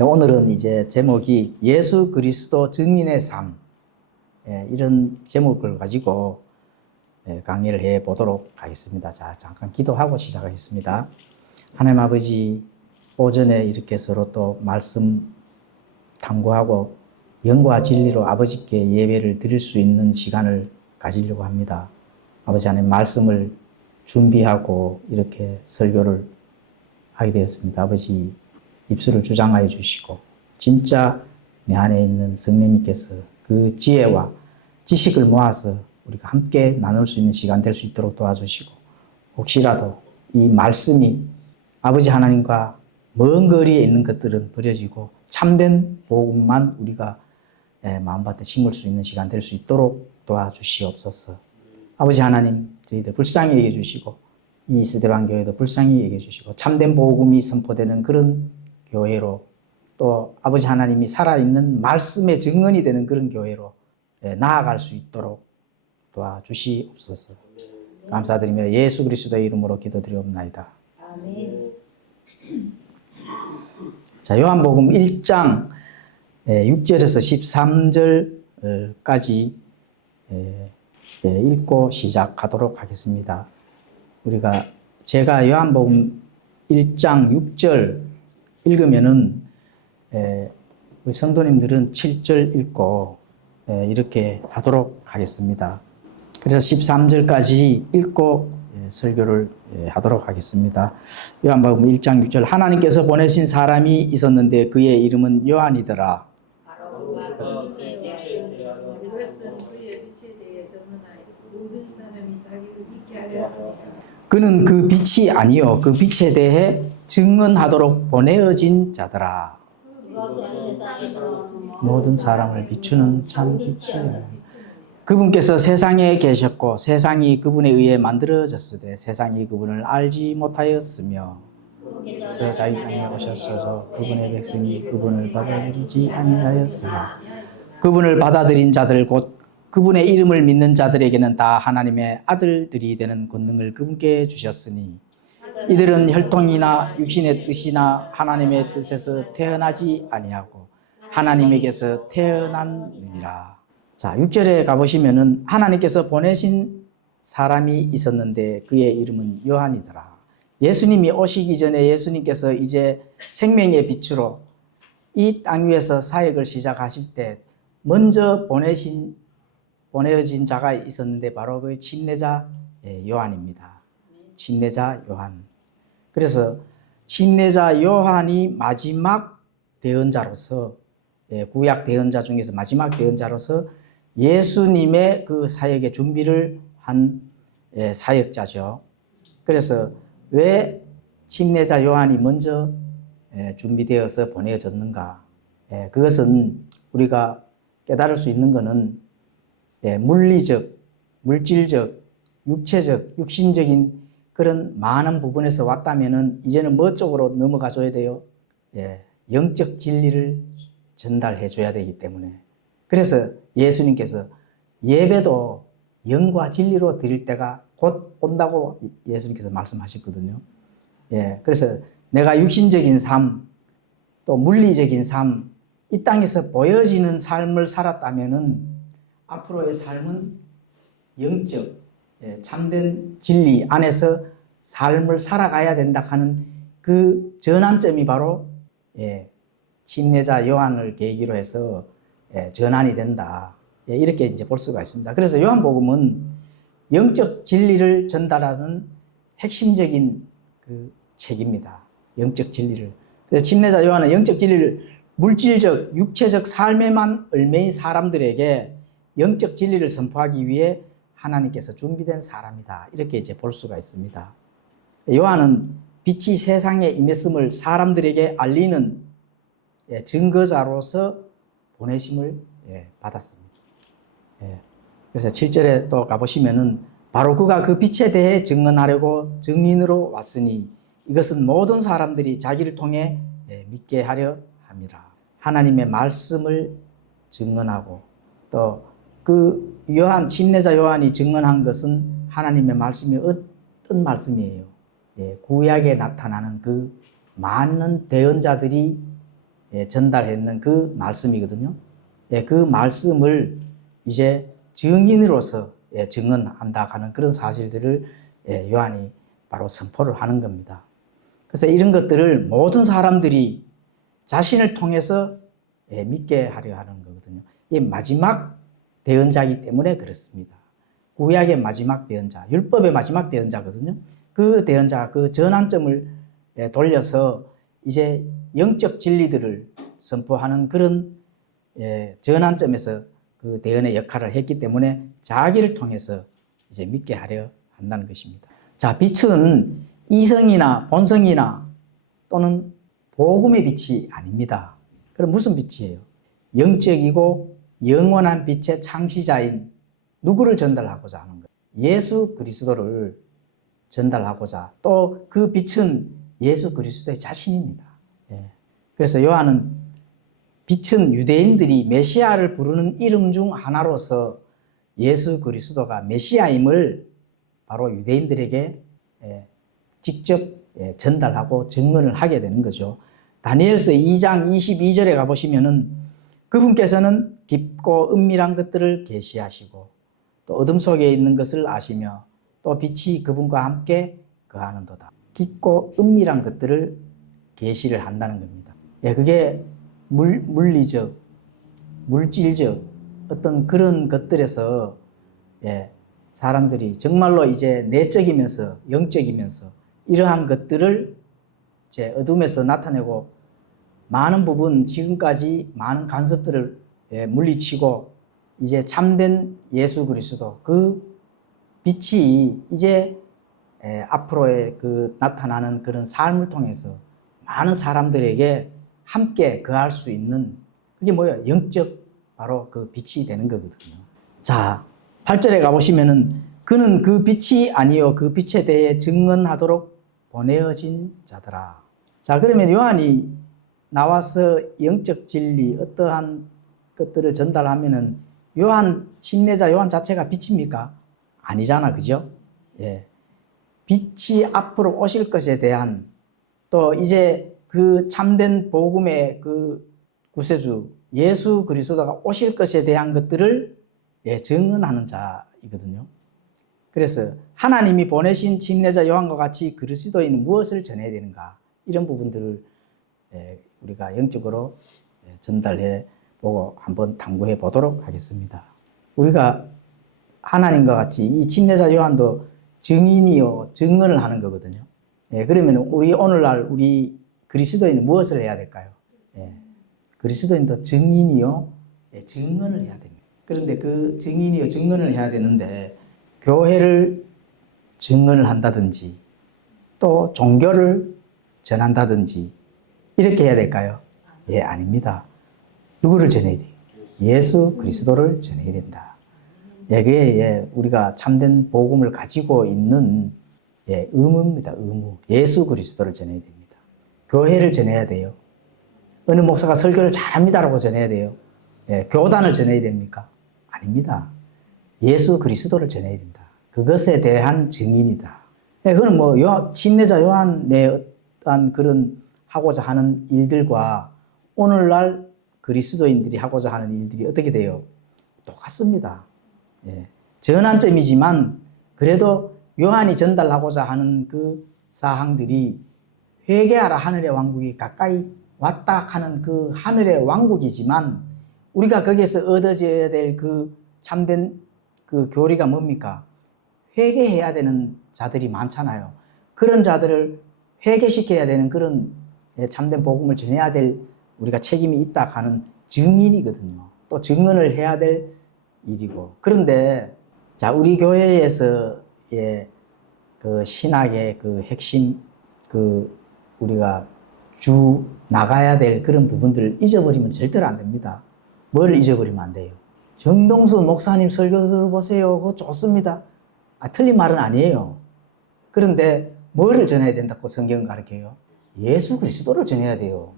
오늘은 이제 제목이 예수 그리스도 증인의 삶, 이런 제목을 가지고 강의를 해 보도록 하겠습니다. 자, 잠깐 기도하고 시작하겠습니다. 하나님 아버지, 오전에 이렇게 서로 또 말씀 탐구하고 영과 진리로 아버지께 예배를 드릴 수 있는 시간을 가지려고 합니다. 아버지 하나님, 말씀을 준비하고 이렇게 설교를 하게 되었습니다. 아버지, 입술을 주장하여 주시고 진짜 내 안에 있는 성령님께서 그 지혜와 지식을 모아서 우리가 함께 나눌 수 있는 시간 될 수 있도록 도와주시고, 혹시라도 이 말씀이 아버지 하나님과 먼 거리에 있는 것들은 버려지고 참된 복음만 우리가 마음밭에 심을 수 있는 시간 될 수 있도록 도와주시옵소서. 아버지 하나님, 저희들 불쌍히 여겨 주시고 이 스데반 교회도 불쌍히 여겨 주시고 참된 복음이 선포되는 그런 교회로, 또 아버지 하나님이 살아있는 말씀의 증언이 되는 그런 교회로 나아갈 수 있도록 도와주시옵소서. 감사드리며 예수 그리스도의 이름으로 기도드리옵나이다. 아멘. 자, 요한복음 1장 6절에서 13절까지 읽고 시작하도록 하겠습니다. 제가 요한복음 1장 6절 읽으면은 우리 성도님들은 7절 읽고 이렇게 하도록 하겠습니다. 그래서 13절까지 읽고 설교를 하도록 하겠습니다. 요한복음 1장 6절, 하나님께서 보내신 사람이 있었는데 그의 이름은 요한이더라. 그는 그 빛이 아니요 그 빛에 대해 증언하도록 보내어진 자더라. 모든 사람을 비추는 참 빛이요. 그분께서 세상에 계셨고 세상이 그분에 의해 만들어졌으되 세상이 그분을 알지 못하였으며 그래서 자기 땅에 오셨어도 그분의 백성이 그분을 받아들이지 아니하였으나 그분을 받아들인 자들 곧 그분의 이름을 믿는 자들에게는 다 하나님의 아들들이 되는 권능을 그분께 주셨으니 이들은 혈통이나 육신의 뜻이나 하나님의 뜻에서 태어나지 아니하고 하나님에게서 태어난느니라. 자, 6절에 가보시면은 하나님께서 보내신 사람이 있었는데 그의 이름은 요한이더라. 예수님이 오시기 전에 예수님께서 이제 생명의 빛으로 이 땅 위에서 사역을 시작하실 때 먼저 보내어진 자가 있었는데 바로 그 침례자 요한입니다. 침례자 요한. 그래서 침례자 요한이 마지막 대언자로서, 구약 대언자 중에서 마지막 대언자로서 예수님의 그 사역의 준비를 한 사역자죠. 그래서 왜 침례자 요한이 먼저 준비되어서 보내어졌는가? 그것은 우리가 깨달을 수 있는 것은 물리적, 물질적, 육체적, 육신적인 그런 많은 부분에서 왔다면은 이제는 뭐 쪽으로 넘어가 줘야 돼요? 영적 진리를 전달해 줘야 되기 때문에. 그래서 예수님께서 예배도 영과 진리로 드릴 때가 곧 온다고 예수님께서 말씀하셨거든요. 그래서 내가 육신적인 삶, 또 물리적인 삶, 이 땅에서 보여지는 삶을 살았다면은 앞으로의 삶은 영적, 참된 진리 안에서 삶을 살아가야 된다 하는 그 전환점이 바로 침례자 요한을 계기로 해서 전환이 된다. 이렇게 이제 볼 수가 있습니다. 그래서 요한복음은 영적 진리를 전달하는 핵심적인 그 책입니다. 영적 진리를. 그래서 침례자 요한은 영적 진리를 물질적, 육체적 삶에만 얽매인 사람들에게 영적 진리를 선포하기 위해 하나님께서 준비된 사람이다. 이렇게 이제 볼 수가 있습니다. 요한은 빛이 세상에 임했음을 사람들에게 알리는 증거자로서 보내심을 받았습니다. 그래서 7절에 또 가보시면은 바로 그가 그 빛에 대해 증언하려고 증인으로 왔으니 이것은 모든 사람들이 자기를 통해 믿게 하려 함이라. 하나님의 말씀을 증언하고 또 그 요한, 침례자 요한이 증언한 것은 하나님의 말씀이 어떤 말씀이에요? 구약에 나타나는 그 많은 대언자들이 전달했는 그 말씀이거든요. 그 말씀을 이제 증인으로서 증언한다 하는 그런 사실들을 요한이 바로 선포를 하는 겁니다. 그래서 이런 것들을 모든 사람들이 자신을 통해서 믿게 하려 하는 거거든요. 이 마지막 대언자이기 때문에 그렇습니다. 구약의 마지막 대언자, 율법의 마지막 대언자거든요. 그 대언자, 그 전환점을 돌려서 이제 영적 진리들을 선포하는 그런 전환점에서 그 대언의 역할을 했기 때문에 자기를 통해서 이제 믿게 하려 한다는 것입니다. 자, 빛은 이성이나 본성이나 또는 복음의 빛이 아닙니다. 그럼 무슨 빛이에요? 영적이고 영원한 빛의 창시자인 누구를 전달하고자 하는 거예요? 예수 그리스도를 전달하고자, 또 그 빛은 예수 그리스도의 자신입니다. 그래서 요한은 빛은 유대인들이 메시아를 부르는 이름 중 하나로서 예수 그리스도가 메시아임을 바로 유대인들에게 직접 전달하고 증언을 하게 되는 거죠. 다니엘서 2장 22절에 가보시면은 그분께서는 깊고 은밀한 것들을 계시하시고 또 어둠 속에 있는 것을 아시며 또 빛이 그분과 함께 거하는도다. 깊고 은밀한 것들을 계시를 한다는 겁니다. 그게 물리적, 물질적 어떤 그런 것들에서 사람들이 정말로 이제 내적이면서 영적이면서 이러한 것들을 이제 어둠에서 나타내고 많은 부분 지금까지 많은 간섭들을 물리치고 이제 참된 예수 그리스도 그 빛이 이제 앞으로의 그 나타나는 그런 삶을 통해서 많은 사람들에게 함께 거할 수 있는 그게 뭐예요? 영적 바로 그 빛이 되는 거거든요. 자, 8절에 가보시면은 그는 그 빛이 아니요 그 빛에 대해 증언하도록 보내어진 자더라. 자, 그러면 요한이 나와서 영적 진리 어떠한 것들을 전달하면은 요한 침례자 요한 자체가 빛입니까? 아니잖아, 그죠? 빛이 앞으로 오실 것에 대한 또 이제 그 참된 복음의 그 구세주 예수 그리스도가 오실 것에 대한 것들을 증언하는 자이거든요. 그래서 하나님이 보내신 침례자 요한과 같이 그리스도인은 무엇을 전해야 되는가 이런 부분들을 우리가 영적으로 전달해 보고 한번 탐구해 보도록 하겠습니다. 우리가 하나님과 같이 이 침례자 요한도 증인이요 증언을 하는 거거든요. 그러면 우리 오늘날 우리 그리스도인은 무엇을 해야 될까요? 그리스도인도 증인이요 증언을 해야 됩니다. 그런데 그 증인이요 증언을 해야 되는데 교회를 증언을 한다든지 또 종교를 전한다든지 이렇게 해야 될까요? 아닙니다. 누구를 전해야 돼요? 예수 그리스도를 전해야 된다. 그게 우리가 참된 복음을 가지고 있는 의무입니다. 의무. 예수 그리스도를 전해야 됩니다. 교회를 전해야 돼요. 어느 목사가 설교를 잘합니다라고 전해야 돼요. 교단을 전해야 됩니까? 아닙니다. 예수 그리스도를 전해야 된다. 그것에 대한 증인이다. 그건 뭐 침례자 요한의 어떠한 그런 하고자 하는 일들과 오늘날 그리스도인들이 하고자 하는 일들이 어떻게 돼요? 똑같습니다. 전환점이지만 그래도 요한이 전달하고자 하는 그 사항들이 회개하라 하늘의 왕국이 가까이 왔다 하는 그 하늘의 왕국이지만 우리가 거기에서 얻어져야 될 그 참된 그 교리가 뭡니까? 회개해야 되는 자들이 많잖아요. 그런 자들을 회개시켜야 되는 그런 참된 복음을 전해야 될 우리가 책임이 있다 하는 증인이거든요. 또 증언을 해야 될 일이고. 그런데 자, 우리 교회에서 그 신학의 그 핵심 그 우리가 주 나가야 될 그런 부분들을 잊어버리면 절대로 안 됩니다. 뭘 잊어버리면 안 돼요? 정동수 목사님 설교 들어보세요. 그거 좋습니다. 틀린 말은 아니에요. 그런데 뭐를 전해야 된다고 성경은 가르쳐요? 예수 그리스도를 전해야 돼요.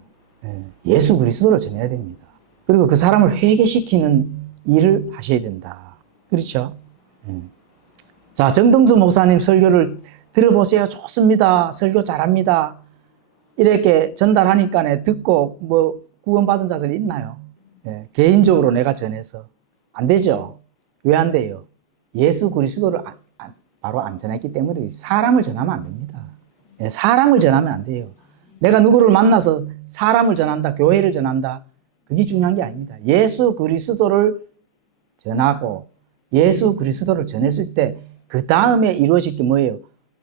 예수 그리스도를 전해야 됩니다. 그리고 그 사람을 회개시키는 일을 하셔야 된다. 그렇죠? 자, 정동수 목사님 설교를 들어보세요. 좋습니다. 설교 잘합니다. 이렇게 전달하니까 듣고 뭐 구원받은 자들이 있나요? 예, 개인적으로 내가 전해서 안 되죠. 왜 안 돼요? 예수 그리스도를 바로 안 전했기 때문에 사람을 전하면 안 됩니다. 예, 사람을 전하면 안 돼요. 내가 누구를 만나서 사람을 전한다, 교회를 전한다, 그게 중요한 게 아닙니다. 예수 그리스도를 전하고 예수 그리스도를 전했을 때 그 다음에 이루어질 게 뭐예요?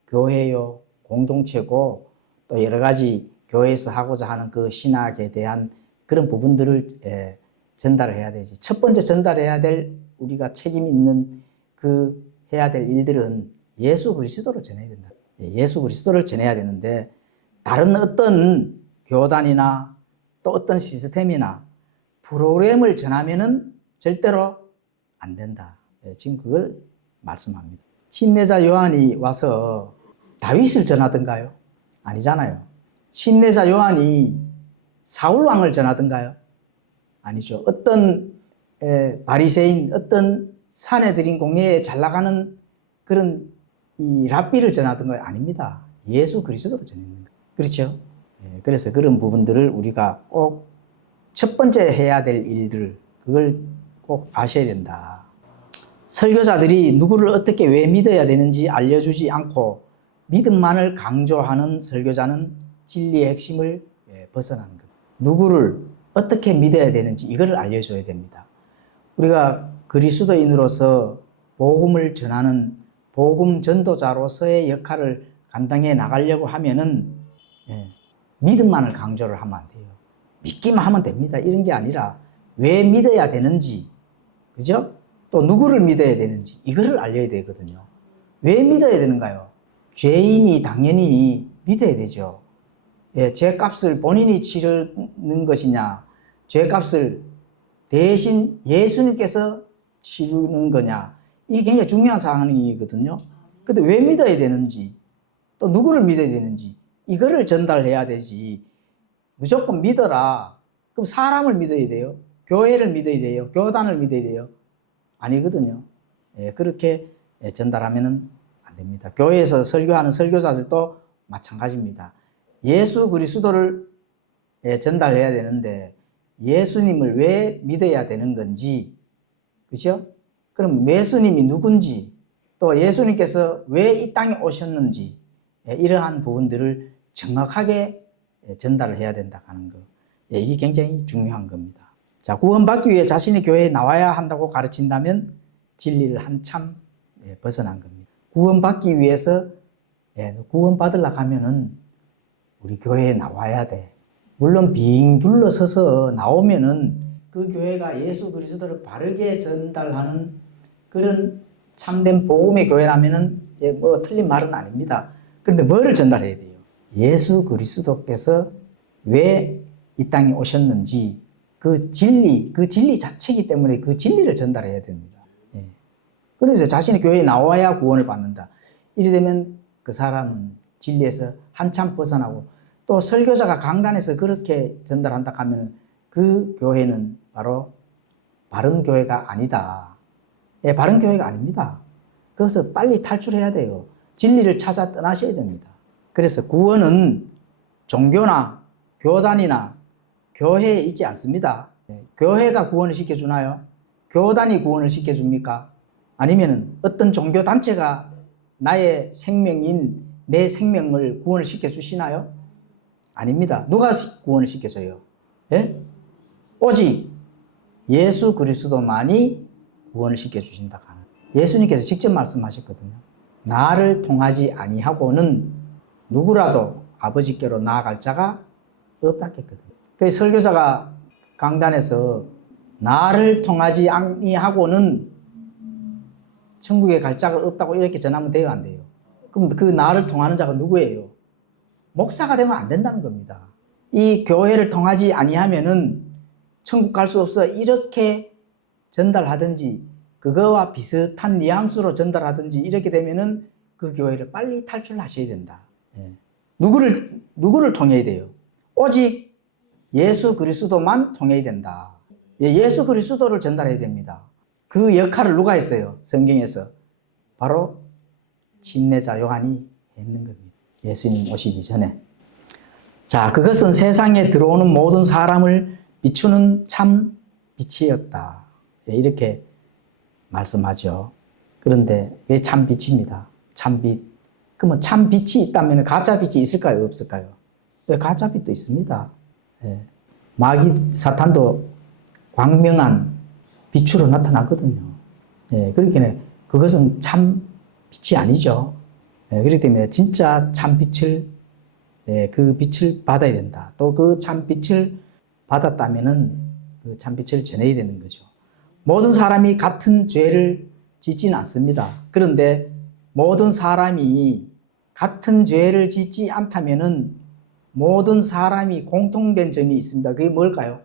교회요, 공동체고 또 여러 가지 교회에서 하고자 하는 그 신학에 대한 그런 부분들을 전달을 해야 되지. 첫 번째 전달해야 될 우리가 책임 있는 그 해야 될 일들은 예수 그리스도를 전해야 된다. 예수 그리스도를 전해야 되는데 다른 어떤 교단이나 또 어떤 시스템이나 프로그램을 전하면은 절대로 안 된다. 지금 그걸 말씀합니다. 침례자 요한이 와서 다윗을 전하던가요? 아니잖아요. 침례자 요한이 사울 왕을 전하던가요? 아니죠. 어떤 바리새인, 어떤 산에 들인 공예에 잘 나가는 그런 이 랍비를 전하던가요? 아닙니다. 예수 그리스도를 전했는 거예요. 그렇죠? 그래서 그런 부분들을 우리가 꼭 첫 번째 해야 될 일들, 그걸 꼭 아셔야 된다. 설교자들이 누구를 어떻게 왜 믿어야 되는지 알려주지 않고 믿음만을 강조하는 설교자는 진리의 핵심을 벗어나는 겁니다. 누구를 어떻게 믿어야 되는지 이거를 알려줘야 됩니다. 우리가 그리스도인으로서 복음을 전하는 복음 전도자로서의 역할을 감당해 나가려고 하면은 믿음만을 강조를 하면 안 돼요. 믿기만 하면 됩니다. 이런 게 아니라 왜 믿어야 되는지, 그죠? 또 누구를 믿어야 되는지 이거를 알려야 되거든요. 왜 믿어야 되는가요? 죄인이 당연히 믿어야 되죠. 죄값을 본인이 치르는 것이냐, 죄값을 대신 예수님께서 치르는 거냐, 이게 굉장히 중요한 사항이거든요. 근데 왜 믿어야 되는지, 또 누구를 믿어야 되는지 이거를 전달해야 되지. 무조건 믿어라. 그럼 사람을 믿어야 돼요? 교회를 믿어야 돼요? 교단을 믿어야 돼요? 아니거든요. 그렇게 전달하면 안 됩니다. 교회에서 설교하는 설교자들도 마찬가지입니다. 예수 그리스도를 전달해야 되는데 예수님을 왜 믿어야 되는 건지, 그죠? 그럼 예수님이 누군지, 또 예수님께서 왜 이 땅에 오셨는지, 이러한 부분들을 정확하게 전달을 해야 된다 하는 거. 이게 굉장히 중요한 겁니다. 자, 구원받기 위해 자신의 교회에 나와야 한다고 가르친다면 진리를 한참 벗어난 겁니다. 구원받기 위해서 구원받으려고 하면은 우리 교회에 나와야 돼. 물론 빙 둘러서서 나오면은 그 교회가 예수 그리스도를 바르게 전달하는 그런 참된 복음의 교회라면은 뭐 틀린 말은 아닙니다. 그런데 뭐를 전달해야 돼요? 예수 그리스도께서 왜 이 땅에 오셨는지 그 진리 자체이기 때문에 그 진리를 전달해야 됩니다. 그래서 자신의 교회에 나와야 구원을 받는다. 이래 되면 그 사람은 진리에서 한참 벗어나고, 또 설교자가 강단에서 그렇게 전달한다 하면 그 교회는 바로 바른 교회가 아니다. 바른 교회가 아닙니다. 그래서 빨리 탈출해야 돼요. 진리를 찾아 떠나셔야 됩니다. 그래서 구원은 종교나 교단이나 교회에 있지 않습니다. 교회가 구원을 시켜주나요? 교단이 구원을 시켜줍니까? 아니면 어떤 종교 단체가 나의 생명인 내 생명을 구원을 시켜주시나요? 아닙니다. 누가 구원을 시켜줘요? 오직 예수 그리스도만이 구원을 시켜주신다. 예수님께서 직접 말씀하셨거든요. 나를 통하지 아니하고는 누구라도 아버지께로 나아갈 자가 없다 했거든요. 그래서 설교자가 강단에서 나를 통하지 아니하고는 천국에 갈 자가 없다고 이렇게 전하면 돼요, 안 돼요? 그럼 그 나를 통하는 자가 누구예요? 목사가 되면 안 된다는 겁니다. 이 교회를 통하지 아니하면은 천국 갈 수 없어, 이렇게 전달하든지 그거와 비슷한 뉘앙스로 전달하든지 이렇게 되면은 그 교회를 빨리 탈출하셔야 된다. 누구를 통해야 돼요? 오직 예수 그리스도만 통해야 된다. 예수 그리스도를 전달해야 됩니다. 그 역할을 누가 했어요? 성경에서 바로 침례자 요한이 했는 겁니다. 예수님 오시기 전에. 자, 그것은 세상에 들어오는 모든 사람을 비추는 참 빛이었다. 이렇게 말씀하죠. 그런데 왜 참 빛입니다. 참 빛. 그러면 참 빛이 있다면 가짜 빛이 있을까요? 없을까요? 왜 가짜 빛도 있습니다. 예. 마귀 사탄도 광명한 빛으로 나타나거든요. 예. 그렇기 때문에 그것은 참 빛이 아니죠. 예. 그렇기 때문에 진짜 참 빛을, 예, 그 빛을 받아야 된다. 또 그 참 빛을 받았다면은 그 참 빛을 전해야 되는 거죠. 모든 사람이 같은 죄를 짓지는 않습니다. 그런데 모든 사람이 같은 죄를 짓지 않다면은 모든 사람이 공통된 점이 있습니다. 그게 뭘까요?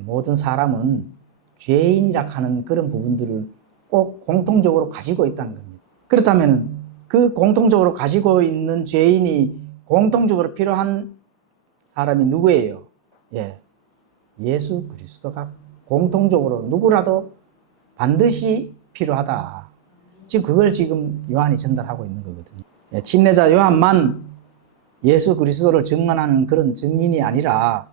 모든 사람은 죄인이라 하는 그런 부분들을 꼭 공통적으로 가지고 있다는 겁니다. 그렇다면 그 공통적으로 가지고 있는 죄인이 공통적으로 필요한 사람이 누구예요? 예, 예수 그리스도가 공통적으로 누구라도 반드시 필요하다. 지금 그걸 지금 요한이 전달하고 있는 거거든요. 예, 침례자 요한만 예수 그리스도를 증언하는 그런 증인이 아니라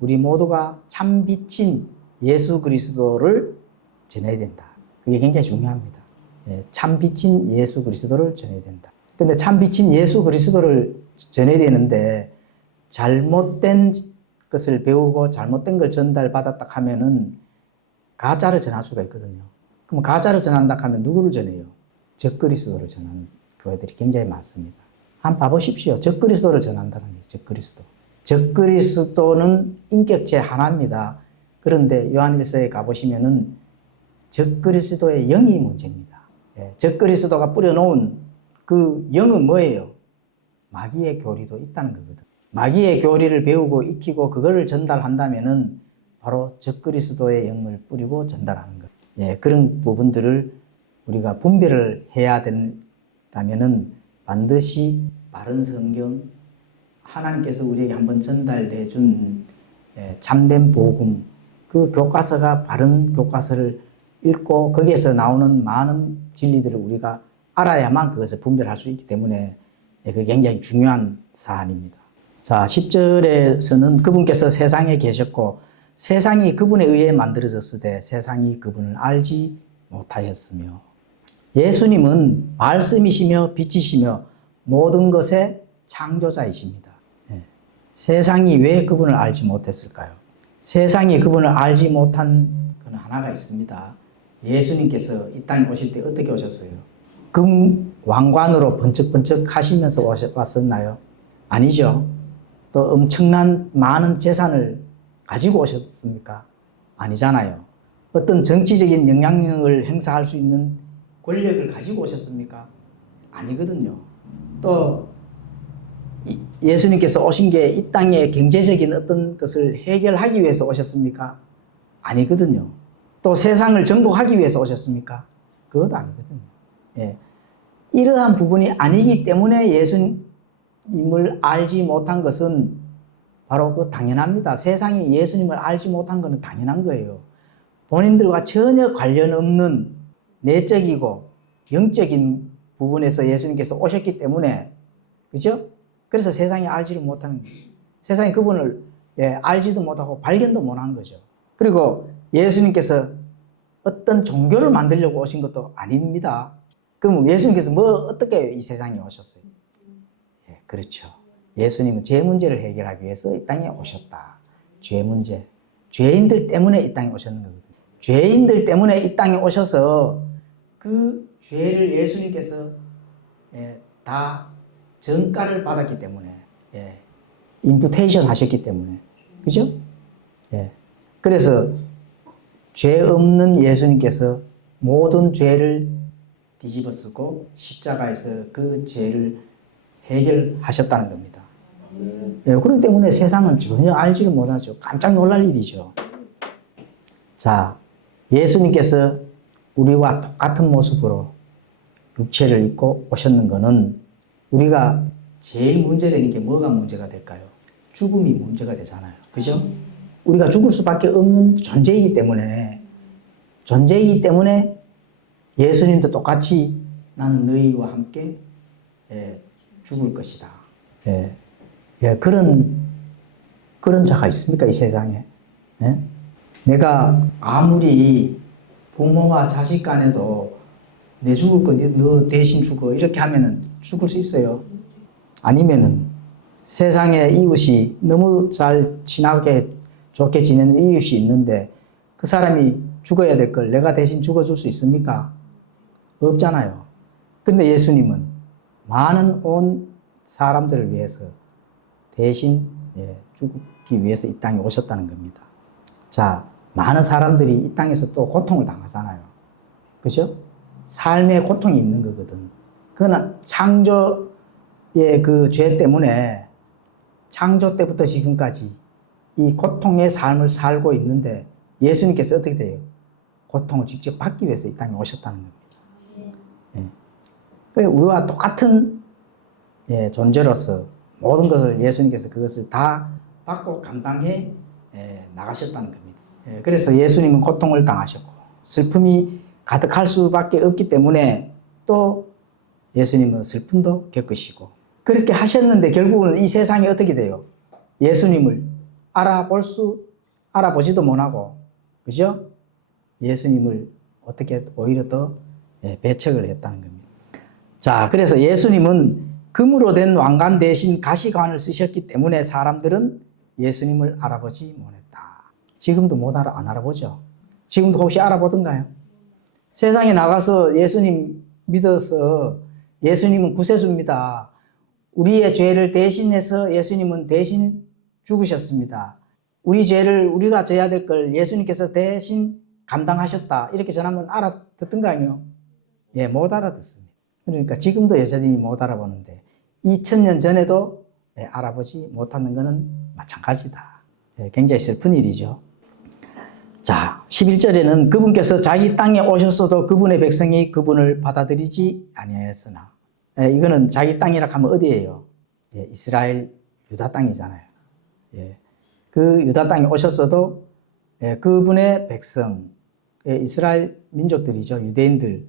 우리 모두가 참 빛인 예수 그리스도를 전해야 된다. 그게 굉장히 중요합니다. 예, 참 빛인 예수 그리스도를 전해야 된다. 근데 참 빛인 예수 그리스도를 전해야 되는데 잘못된 것을 배우고 잘못된 걸 전달받았다 하면은 가짜를 전할 수가 있거든요. 그럼 가짜를 전한다 하면 누구를 전해요? 적그리스도를 전하는 교회들이 굉장히 많습니다. 한번 봐보십시오. 적그리스도를 전한다는 거예요. 적그리스도. 적그리스도는 인격체 하나입니다. 그런데 요한일서에 가보시면은 적그리스도의 영이 문제입니다. 예, 적그리스도가 뿌려놓은 그 영은 뭐예요? 마귀의 교리도 있다는 거거든. 마귀의 교리를 배우고 익히고 그거를 전달한다면은 바로 적그리스도의 영을 뿌리고 전달하는 것. 예, 그런 부분들을 우리가 분별을 해야 된다면은 반드시 바른 성경, 하나님께서 우리에게 한번 전달해 준 참된 복음, 그 교과서가 바른 교과서를 읽고 거기에서 나오는 많은 진리들을 우리가 알아야만 그것을 분별할 수 있기 때문에 그게 굉장히 중요한 사안입니다. 자, 10절에서는 그분께서 세상에 계셨고 세상이 그분에 의해 만들어졌을 때 세상이 그분을 알지 못하였으며, 예수님은 말씀이시며 빛이시며 모든 것의 창조자이십니다. 네. 세상이 왜 그분을 알지 못했을까요? 세상이 그분을 알지 못한 건 하나가 있습니다. 예수님께서 이 땅에 오실 때 어떻게 오셨어요? 금 왕관으로 번쩍번쩍 하시면서 왔었나요? 아니죠. 또 엄청난 많은 재산을 가지고 오셨습니까? 아니잖아요. 어떤 정치적인 영향력을 행사할 수 있는 권력을 가지고 오셨습니까? 아니거든요. 또 예수님께서 오신 게 이 땅의 경제적인 어떤 것을 해결하기 위해서 오셨습니까? 아니거든요. 또 세상을 정복하기 위해서 오셨습니까? 그것도 아니거든요. 예. 이러한 부분이 아니기 때문에 예수님을 알지 못한 것은 바로 그 당연합니다. 세상이 예수님을 알지 못한 것은 당연한 거예요. 본인들과 전혀 관련 없는 내적이고 영적인 부분에서 예수님께서 오셨기 때문에, 그죠? 그래서 세상이 알지를 못하는 거예요. 세상이 그분을 알지도 못하고 발견도 못한 거죠. 그리고 예수님께서 어떤 종교를 만들려고 오신 것도 아닙니다. 그럼 예수님께서 어떻게 이 세상에 오셨어요? 예, 그렇죠. 예수님은 죄 문제를 해결하기 위해서 이 땅에 오셨다. 죄 문제. 죄인들 때문에 이 땅에 오셨는 거거든요. 죄인들 때문에 이 땅에 오셔서 그 죄를 예수님께서 다 전가를 받았기 때문에, 인부테이션 하셨기 때문에, 그죠? 그래서 죄 없는 예수님께서 모든 죄를 뒤집어 쓰고 십자가에서 그 죄를 해결하셨다는 겁니다. 그렇기 때문에 세상은 전혀 알지를 못하죠. 깜짝 놀랄 일이죠. 자, 예수님께서 우리와 똑같은 모습으로 육체를 입고 오셨는 것은 우리가 제일 문제되는 게 뭐가 문제가 될까요? 죽음이 문제가 되잖아요. 그죠? 우리가 죽을 수밖에 없는 존재이기 때문에 예수님도 똑같이 나는 너희와 함께 죽을 것이다. 그런 자가 있습니까? 이 세상에. 예? 내가 아무리 부모와 자식 간에도 내 죽을 거 너 대신 죽어 이렇게 하면은 죽을 수 있어요. 아니면은 세상에 이웃이 너무 잘 친하게 좋게 지내는 이웃이 있는데 그 사람이 죽어야 될 걸 내가 대신 죽어줄 수 있습니까? 없잖아요. 그런데 예수님은 많은 온 사람들을 위해서 대신 죽기 위해서 이 땅에 오셨다는 겁니다. 자, 많은 사람들이 이 땅에서 또 고통을 당하잖아요. 그죠? 삶의 고통이 있는 거거든. 그러나 창조의 그 죄 때문에 창조 때부터 지금까지 이 고통의 삶을 살고 있는데 예수님께서 어떻게 돼요? 고통을 직접 받기 위해서 이 땅에 오셨다는 겁니다. 예. 우리와 똑같은 존재로서 모든 것을 예수님께서 그것을 다 받고 감당해 나가셨다는 겁니다. 그래서 예수님은 고통을 당하셨고 슬픔이 가득할 수밖에 없기 때문에 또 예수님은 슬픔도 겪으시고 그렇게 하셨는데 결국은 이 세상이 어떻게 돼요? 예수님을 알아보지도 못하고 그죠? 예수님을 어떻게 오히려 더 배척을 했다는 겁니다. 자, 그래서 예수님은 금으로 된 왕관 대신 가시관을 쓰셨기 때문에 사람들은 예수님을 알아보지 못했다. 지금도 안 알아보죠? 지금도 혹시 알아보던가요? 세상에 나가서 예수님 믿어서 예수님은 구세주입니다. 우리의 죄를 대신해서 예수님은 대신 죽으셨습니다. 우리 죄를 우리가 져야 될 걸 예수님께서 대신 감당하셨다. 이렇게 전하면 알아듣던가요? 예, 못 알아듣습니다. 그러니까 지금도 여전히 못 알아보는데 2000년 전에도 알아보지 못하는 것은 마찬가지다. 굉장히 슬픈 일이죠. 자, 11절에는 그분께서 자기 땅에 오셨어도 그분의 백성이 그분을 받아들이지 아니하였으나 이거는 자기 땅이라 하면 어디예요? 이스라엘 유다 땅이잖아요. 그 유다 땅에 오셨어도 그분의 백성, 이스라엘 민족들이죠. 유대인들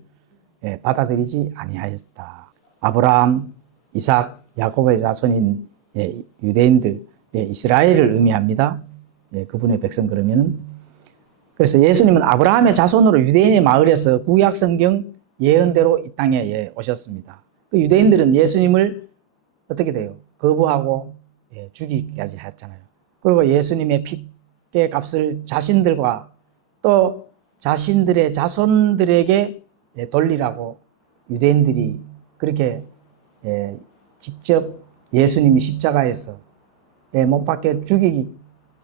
받아들이지 아니하였다. 아브라함, 이삭, 야곱의 자손인 유대인들, 이스라엘을 의미합니다. 그분의 백성 그러면은 그래서 예수님은 아브라함의 자손으로 유대인의 마을에서 구약 성경 예언대로 이 땅에 오셨습니다. 그 유대인들은 예수님을 어떻게 돼요? 거부하고 죽이기까지 했잖아요. 그리고 예수님의 피의 값을 자신들과 또 자신들의 자손들에게 돌리라고 유대인들이 그렇게 직접 예수님이 십자가에서 못 박혀 죽이기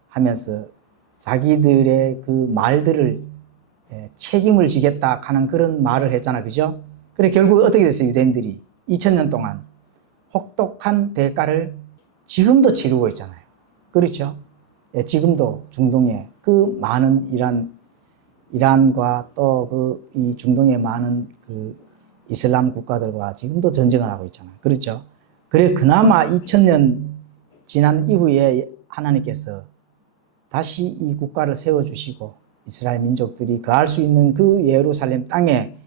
하면서 자기들의 그 말들을 책임을 지겠다 하는 그런 말을 했잖아. 그죠? 그래 결국 어떻게 됐어요? 유대인들이 2000년 동안 혹독한 대가를 지금도 치르고 있잖아요. 그렇죠? 지금도 중동에 그 많은 이란과 또 그 이 중동의 많은 그 이슬람 국가들과 지금도 전쟁을 하고 있잖아요. 그렇죠? 그래 그나마 2000년 지난 이후에 하나님께서 다시 이 국가를 세워주시고 이스라엘 민족들이 거할 수 있는 그 예루살렘 땅에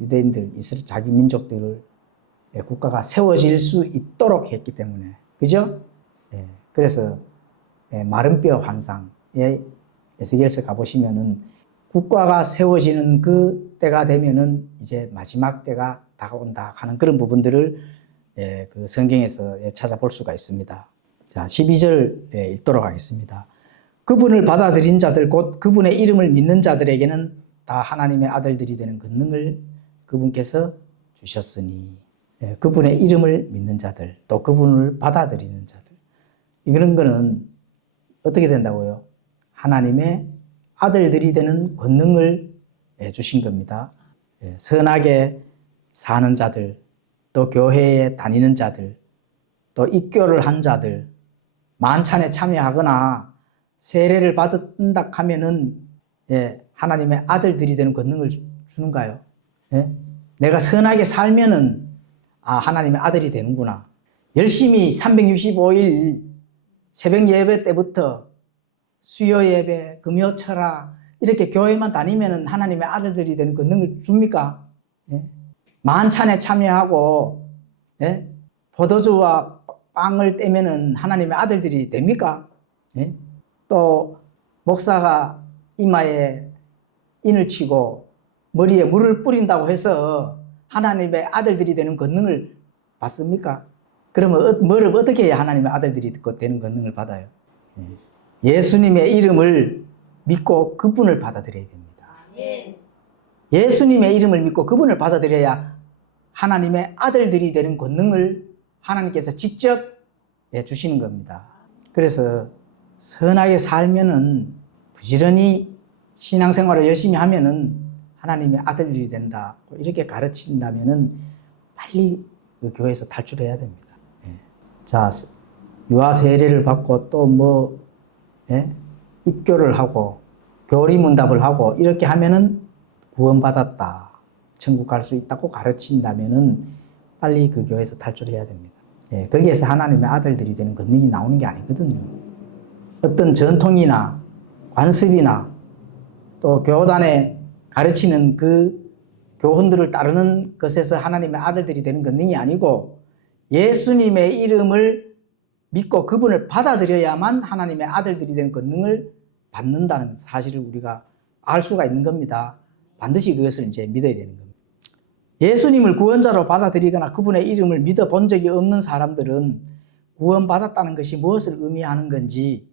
유대인들, 자기 민족들을 국가가 세워질 수 있도록 했기 때문에 그죠? 그래서 마른 뼈 환상에 에스겔서 가보시면은 국가가 세워지는 그 때가 되면은 이제 마지막 때가 다가온다 하는 그런 부분들을 그 성경에서 찾아볼 수가 있습니다. 자, 12절 읽도록 하겠습니다. 그분을 받아들인 자들 곧 그분의 이름을 믿는 자들에게는 다 하나님의 아들들이 되는 권능을 그분께서 주셨으니 그분의 이름을 믿는 자들 또 그분을 받아들이는 자들 이런 거는 어떻게 된다고요? 하나님의 아들들이 되는 권능을 주신 겁니다. 선하게 사는 자들 또 교회에 다니는 자들 또 입교를 한 자들 만찬에 참여하거나 세례를 받는다 하면은 하나님의 아들들이 되는 권능을 주는가요? 내가 선하게 살면은 하나님의 아들이 되는구나. 열심히 365일 새벽 예배 때부터 수요 예배, 금요 철학 이렇게 교회만 다니면은 하나님의 아들들이 되는 권능을 줍니까? 만찬에 참여하고 포도주와 빵을 떼면은 하나님의 아들들이 됩니까? 또 목사가 이마에 인을 치고 머리에 물을 뿌린다고 해서 하나님의 아들들이 되는 권능을 받습니까? 그러면 뭐를 어떻게 해야 하나님의 아들들이 되는 권능을 받아요? 예수님의 이름을 믿고 그분을 받아들여야 됩니다. 예수님의 이름을 믿고 그분을 받아들여야 하나님의 아들들이 되는 권능을 하나님께서 직접 주시는 겁니다. 그래서 선하게 살면은, 부지런히 신앙생활을 열심히 하면은 하나님의 아들들이 된다, 이렇게 가르친다면은 빨리 그 교회에서 탈출해야 됩니다. 자, 유아 세례를 받고 또 입교를 하고 교리문답을 하고 이렇게 하면은 구원받았다, 천국 갈 수 있다고 가르친다면은 빨리 그 교회에서 탈출해야 됩니다. 거기에서 하나님의 아들들이 되는 권능이 나오는 게 아니거든요. 어떤 전통이나 관습이나 또 교단에 가르치는 그 교훈들을 따르는 것에서 하나님의 아들들이 되는 권능이 아니고, 예수님의 이름을 믿고 그분을 받아들여야만 하나님의 아들들이 되는 권능을 받는다는 사실을 우리가 알 수가 있는 겁니다. 반드시 그것을 이제 믿어야 되는 겁니다. 예수님을 구원자로 받아들이거나 그분의 이름을 믿어본 적이 없는 사람들은 구원받았다는 것이 무엇을 의미하는 건지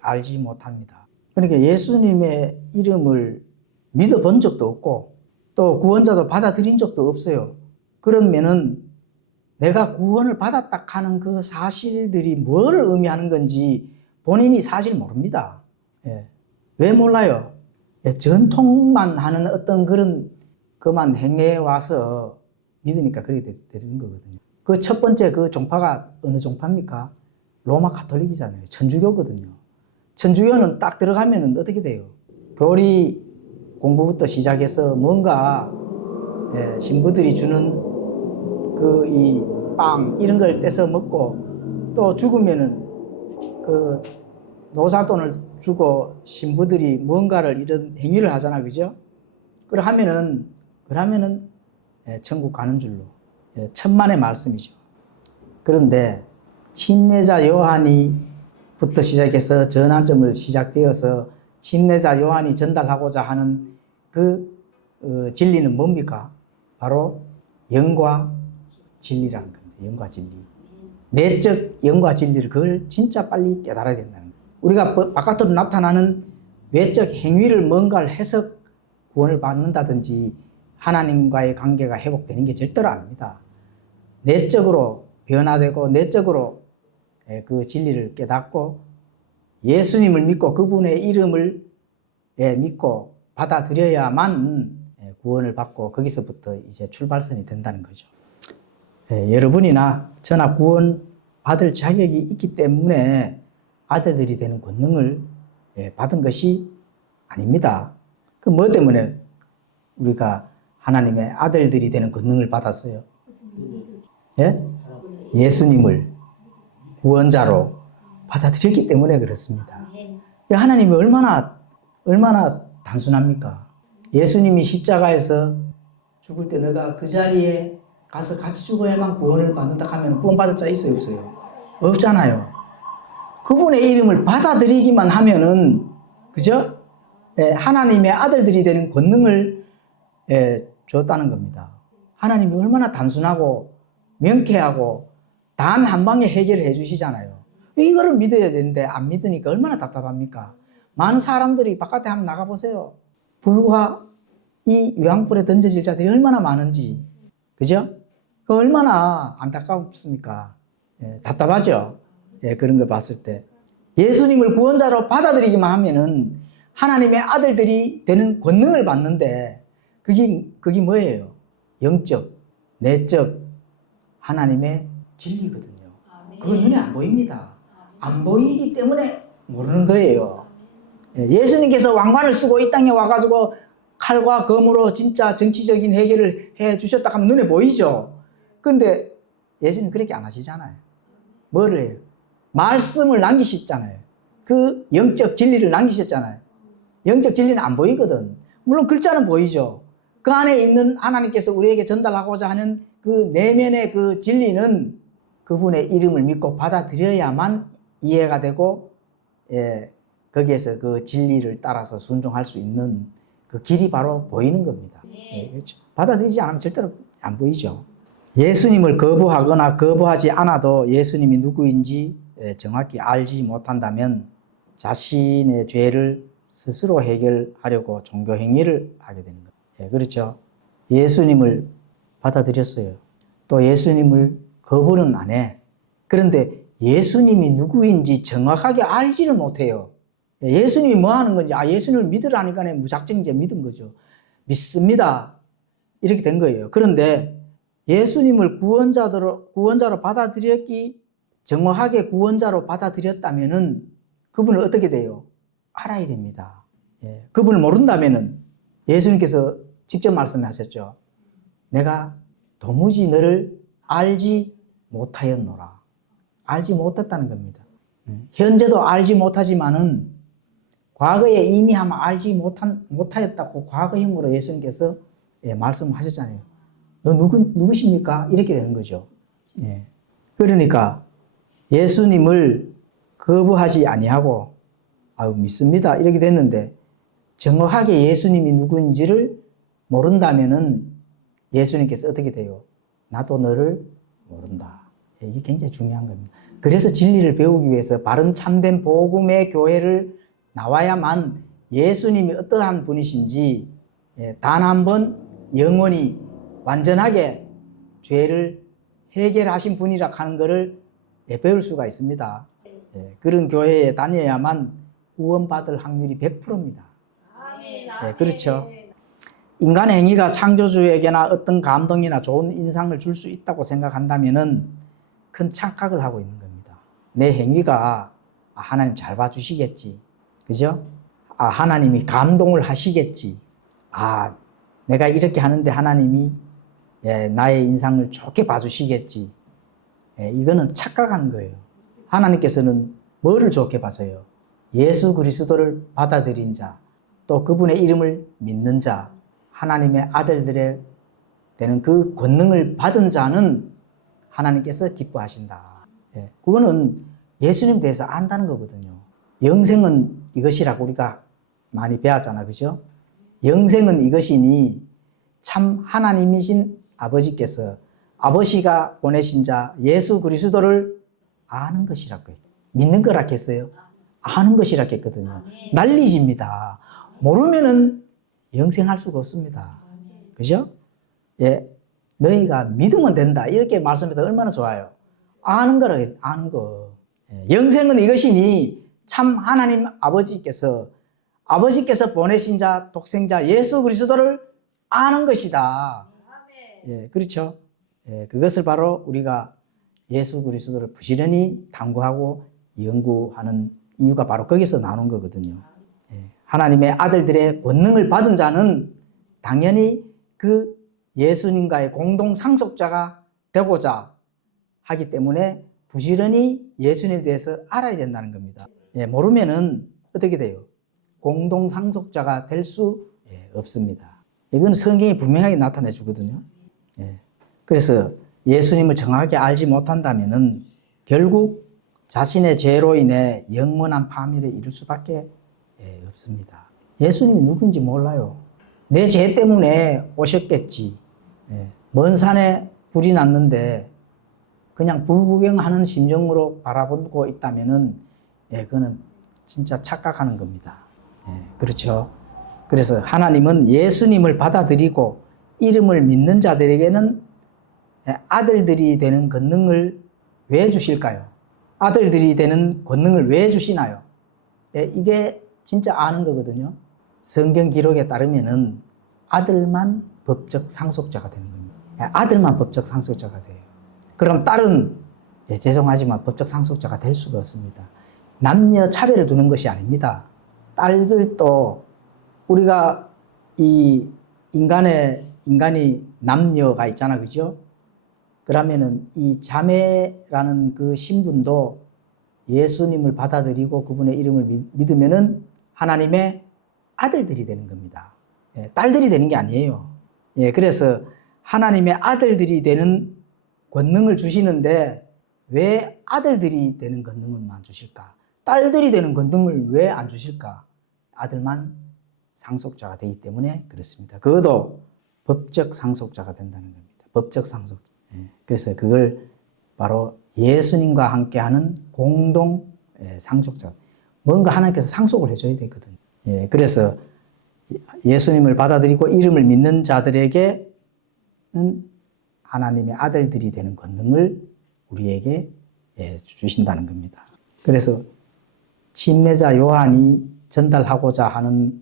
알지 못합니다. 그러니까 예수님의 이름을 믿어본 적도 없고 또 구원자도 받아들인 적도 없어요. 그러면은 내가 구원을 받았다 하는 그 사실들이 뭐를 의미하는 건지 본인이 사실 모릅니다. 왜 몰라요? 전통만 하는 어떤 그만 행해 와서 믿으니까 그렇게 되는 거거든요. 그 첫 번째 그 종파가 어느 종파입니까? 로마 가톨릭이잖아요. 천주교거든요. 천주교는 딱 들어가면 어떻게 돼요? 교리 공부부터 시작해서 뭔가 신부들이 주는 이 빵 이런 걸 떼서 먹고, 또 죽으면은 그 노사돈을 주고 신부들이 뭔가를 이런 행위를 하잖아, 그죠? 그러면은 천국 가는 줄로 천만의 말씀이죠. 그런데 침례자 요한이부터 시작해서 전환점을 시작되어서 침례자 요한이 전달하고자 하는 그 진리는 뭡니까? 바로 영과 진리라는 겁니다. 영과 진리. 내적 영과 진리를 그걸 진짜 빨리 깨달아야 된다는 거예요. 우리가 바깥으로 나타나는 외적 행위를 뭔가를 해서 구원을 받는다든지 하나님과의 관계가 회복되는 게 절대로 아닙니다. 내적으로 변화되고 내적으로 그 진리를 깨닫고 예수님을 믿고 그분의 이름을 믿고 받아들여야만 구원을 받고 거기서부터 이제 출발선이 된다는 거죠. 여러분이나 저나 구원 받을 자격이 있기 때문에 아들들이 되는 권능을 받은 것이 아닙니다. 그 뭐 때문에 우리가 하나님의 아들들이 되는 권능을 받았어요? 예수님을 구원자로 받아들였기 때문에 그렇습니다. 하나님이 얼마나 단순합니까? 예수님이 십자가에서 죽을 때 너가 그 자리에 가서 같이 죽어야만 구원을 받는다 하면 구원받을 자 있어요, 없어요? 없잖아요. 그분의 이름을 받아들이기만 하면은, 그죠? 하나님의 아들들이 되는 권능을 줬다는 겁니다. 하나님이 얼마나 단순하고 명쾌하고 단 한 방에 해결을 해주시잖아요. 이거를 믿어야 되는데 안 믿으니까 얼마나 답답합니까? 많은 사람들이 바깥에 한번 나가보세요. 불과 이 유황불에 던져질 자들이 얼마나 많은지, 그죠? 그 얼마나 안타깝습니까? 답답하죠? 그런 걸 봤을 때. 예수님을 구원자로 받아들이기만 하면은 하나님의 아들들이 되는 권능을 받는데, 그게 뭐예요? 영적, 내적 하나님의 진리거든요. 그건 눈에 안 보입니다. 안 보이기 때문에 모르는 거예요. 예수님께서 왕관을 쓰고 이 땅에 와가지고 칼과 검으로 진짜 정치적인 해결을 해 주셨다 하면 눈에 보이죠. 그런데 예수님 그렇게 안 하시잖아요. 뭐를 해요? 말씀을 남기셨잖아요. 그 영적 진리를 남기셨잖아요. 영적 진리는 안 보이거든. 물론 글자는 보이죠. 그 안에 있는 하나님께서 우리에게 전달하고자 하는 그 내면의 그 진리는 그분의 이름을 믿고 받아들여야만 이해가 되고 거기에서 그 진리를 따라서 순종할 수 있는 그 길이 바로 보이는 겁니다. 예, 그렇죠. 받아들이지 않으면 절대로 안 보이죠. 예수님을 거부하거나 거부하지 않아도 예수님이 누구인지 정확히 알지 못한다면 자신의 죄를 스스로 해결하려고 종교 행위를 하게 되는 거예요. 예, 그렇죠. 예수님을 받아들였어요. 또 예수님을 거부는 안 해. 그런데 예수님이 누구인지 정확하게 알지를 못해요. 예수님이 뭐 하는 건지, 예수님을 믿으라니까 무작정 이제 믿은 거죠. 믿습니다. 이렇게 된 거예요. 그런데 예수님을 구원자로 받아들였기, 정확하게 구원자로 받아들였다면은 그분을 어떻게 돼요? 알아야 됩니다. 예, 그분을 모른다면은 예수님께서 직접 말씀하셨죠. 내가 도무지 너를 알지 못하였노라. 알지 못했다는 겁니다. 현재도 알지 못하지만은 과거에 이미 아마 알지 못하였다고 과거형으로 예수님께서 말씀하셨잖아요. 너 누구십니까? 이렇게 되는 거죠. 예. 그러니까 예수님을 거부하지 아니하고 믿습니다. 이렇게 됐는데 정확하게 예수님이 누구인지를 모른다면은 예수님께서 어떻게 돼요? 나도 너를 모른다. 이게 굉장히 중요한 겁니다. 그래서 진리를 배우기 위해서 바른 참된 복음의 교회를 나와야만 예수님이 어떠한 분이신지 단 한 번 영원히 완전하게 죄를 해결하신 분이라 하는 것을 배울 수가 있습니다. 그런 교회에 다녀야만 구원받을 확률이 100%입니다. 그렇죠. 인간의 행위가 창조주에게나 어떤 감동이나 좋은 인상을 줄 수 있다고 생각한다면 큰 착각을 하고 있는 겁니다. 내 행위가 하나님 잘 봐주시겠지. 그죠? 하나님이 감동을 하시겠지. 내가 이렇게 하는데 하나님이 나의 인상을 좋게 봐주시겠지. 이거는 착각하는 거예요. 하나님께서는 뭐를 좋게 봐서요? 예수 그리스도를 받아들인 자, 또 그분의 이름을 믿는 자, 하나님의 아들들의 되는 그 권능을 받은 자는 하나님께서 기뻐하신다. 그거는 예수님 대해서 안다는 거거든요. 영생은 이것이라고 우리가 많이 배웠잖아, 그죠? 영생은 이것이니 참 하나님이신 아버지께서 아버지가 보내신 자 예수 그리스도를 아는 것이라고 했어요. 믿는 거라고 했어요. 아는 것이라고 했거든요. 난리집니다. 모르면은 영생할 수가 없습니다. 그죠? 너희가 믿으면 된다. 이렇게 말씀해서 얼마나 좋아요. 아는 거라고 했어요. 아는 거. 영생은 이것이니 참 하나님 아버지께서 보내신 자 독생자 예수 그리스도를 아는 것이다. 그렇죠? 그것을 바로 우리가 예수 그리스도를 부지런히 탐구하고 연구하는 이유가 바로 거기서 나오는 거거든요. 하나님의 아들들의 권능을 받은 자는 당연히 그 예수님과의 공동 상속자가 되고자 하기 때문에 부지런히 예수님에 대해서 알아야 된다는 겁니다. 모르면은 어떻게 돼요? 공동 상속자가 될 수 없습니다. 이건 성경이 분명하게 나타내 주거든요. 그래서 예수님을 정확하게 알지 못한다면은 결국 자신의 죄로 인해 영원한 파멸에 이를 수밖에 없습니다. 예수님이 누군지 몰라요. 내 죄 때문에 오셨겠지. 먼 산에 불이 났는데 그냥 불구경하는 심정으로 바라보고 있다면은 그거는 진짜 착각하는 겁니다. 그렇죠. 그래서 하나님은 예수님을 받아들이고 이름을 믿는 자들에게는 아들들이 되는 권능을 왜 주실까요? 아들들이 되는 권능을 왜 주시나요? 이게 진짜 아는 거거든요. 성경 기록에 따르면은 아들만 법적 상속자가 되는 겁니다. 아들만 법적 상속자가 돼요. 그럼 딸은 죄송하지만 법적 상속자가 될 수가 없습니다. 남녀 차별을 두는 것이 아닙니다. 딸들도 우리가 이 인간이 남녀가 있잖아, 그죠? 그러면은 이 자매라는 그 신분도 예수님을 받아들이고 그분의 이름을 믿으면은 하나님의 아들들이 되는 겁니다. 딸들이 되는 게 아니에요. 그래서 하나님의 아들들이 되는 권능을 주시는데 왜 아들들이 되는 권능을만 주실까? 딸들이 되는 권능을 왜 안 주실까? 아들만 상속자가 되기 때문에 그렇습니다. 그것도 법적 상속자가 된다는 겁니다. 법적 상속. 그래서 그걸 바로 예수님과 함께하는 공동 상속자. 뭔가 하나님께서 상속을 해줘야 되거든요. 그래서 예수님을 받아들이고 이름을 믿는 자들에게는 하나님의 아들들이 되는 권능을 우리에게 주신다는 겁니다. 그래서 침례자 요한이 전달하고자 하는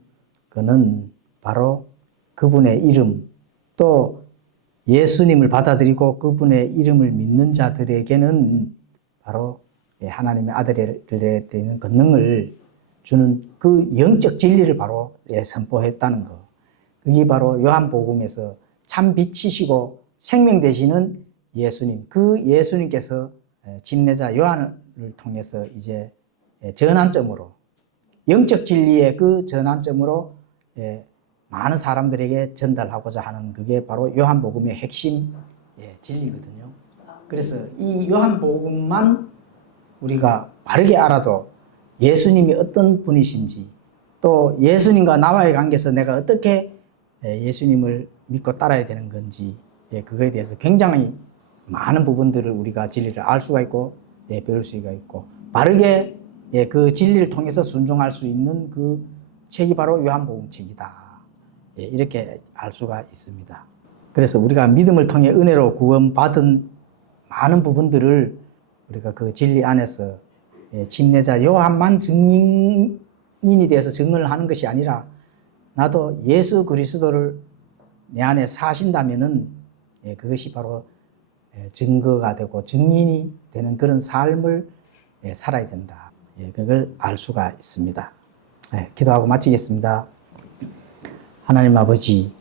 것은 바로 그분의 이름, 또 예수님을 받아들이고 그분의 이름을 믿는 자들에게는 바로 하나님의 아들들에 대한 권능을 주는 그 영적 진리를 바로 선포했다는 것. 그게 바로 요한복음에서 참 빛이시고 생명 되시는 예수님, 그 예수님께서 침례자 요한을 통해서 이제 전환점으로, 영적 진리의 그 전환점으로 많은 사람들에게 전달하고자 하는 그게 바로 요한복음의 핵심 진리거든요. 그래서 이 요한복음만 우리가 바르게 알아도 예수님이 어떤 분이신지, 또 예수님과 나와의 관계에서 내가 어떻게 예수님을 믿고 따라야 되는 건지, 그거에 대해서 굉장히 많은 부분들을 우리가 진리를 알 수가 있고 배울 수가 있고 바르게 그 진리를 통해서 순종할 수 있는 그 책이 바로 요한복음 책이다. 이렇게 알 수가 있습니다. 그래서 우리가 믿음을 통해 은혜로 구원받은 많은 부분들을 우리가 그 진리 안에서 침례자 요한만 증인이 되어서 증언을 하는 것이 아니라 나도 예수 그리스도를 내 안에 사신다면은 그것이 바로 증거가 되고 증인이 되는 그런 삶을 살아야 된다. 그걸 알 수가 있습니다. 기도하고 마치겠습니다. 하나님 아버지,